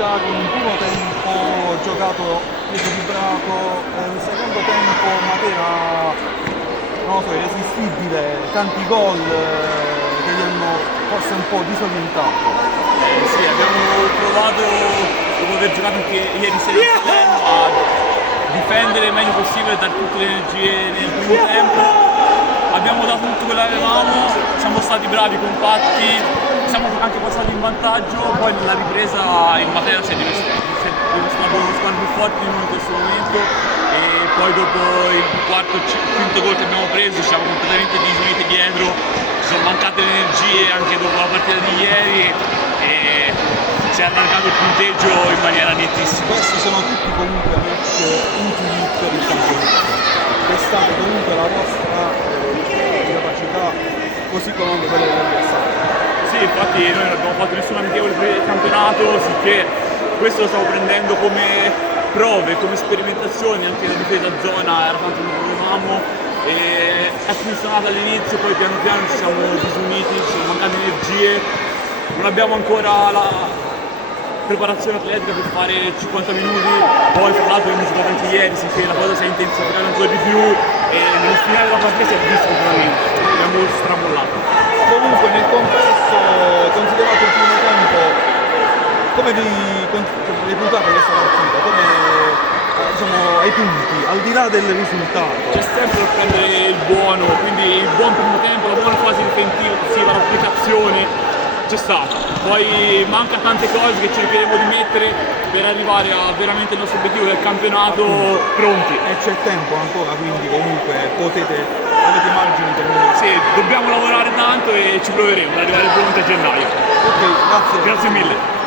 partita con un primo tempo giocato equilibrato, un secondo tempo Matera, non lo so, irresistibile, tanti gol che gli hanno forse un po' disorientato. Sì, abbiamo provato, dopo aver giocato anche ieri sera a Salerno, a difendere il meglio possibile, dare tutte le energie nel primo tempo. Abbiamo dato tutto quello che avevamo, siamo stati bravi, compatti, siamo anche passati in vantaggio, poi nella ripresa il Matera si è dimostrato uno squadra più forte di noi in questo momento e poi dopo il quinto gol che abbiamo preso siamo completamente disuniti dietro, ci sono mancate le energie anche dopo la partita di ieri e si è allargato il punteggio in maniera nettissima. Questi sono tutti comunque match utili per il campionato. Quest'anno comunque la vostra capacità, così come anche quella dell'avversario. Sì, infatti noi non abbiamo fatto nessuna amichevole per il campionato, sicché questo lo stiamo prendendo come prove, come sperimentazioni, anche la difesa a zona era tanto che non volevamo e è funzionata all'inizio, poi piano piano ci siamo disuniti, ci sono mancate energie, non abbiamo ancora la preparazione atletica per fare 50 minuti, poi tra l'altro abbiamo giocato anche ieri, sicché la cosa si è intensificata ancora di più e nel finale della partita si è visto completamente, abbiamo stramollato. Comunque nel complesso, considerato il primo tempo, come vi reputate questa partita? Come diciamo ai punti, al di là del risultato? C'è sempre da prendere il buono, quindi il buon primo tempo, la buona fase difensiva, l'applicazione c'è stata. Poi manca tante cose che cercheremo di mettere per arrivare a veramente il nostro obiettivo del campionato pronti. E c'è tempo ancora, quindi comunque avete margini per noi. Sì, dobbiamo lavorare tanto e ci proveremo ad arrivare pronti a gennaio. Ok, grazie. Grazie mille.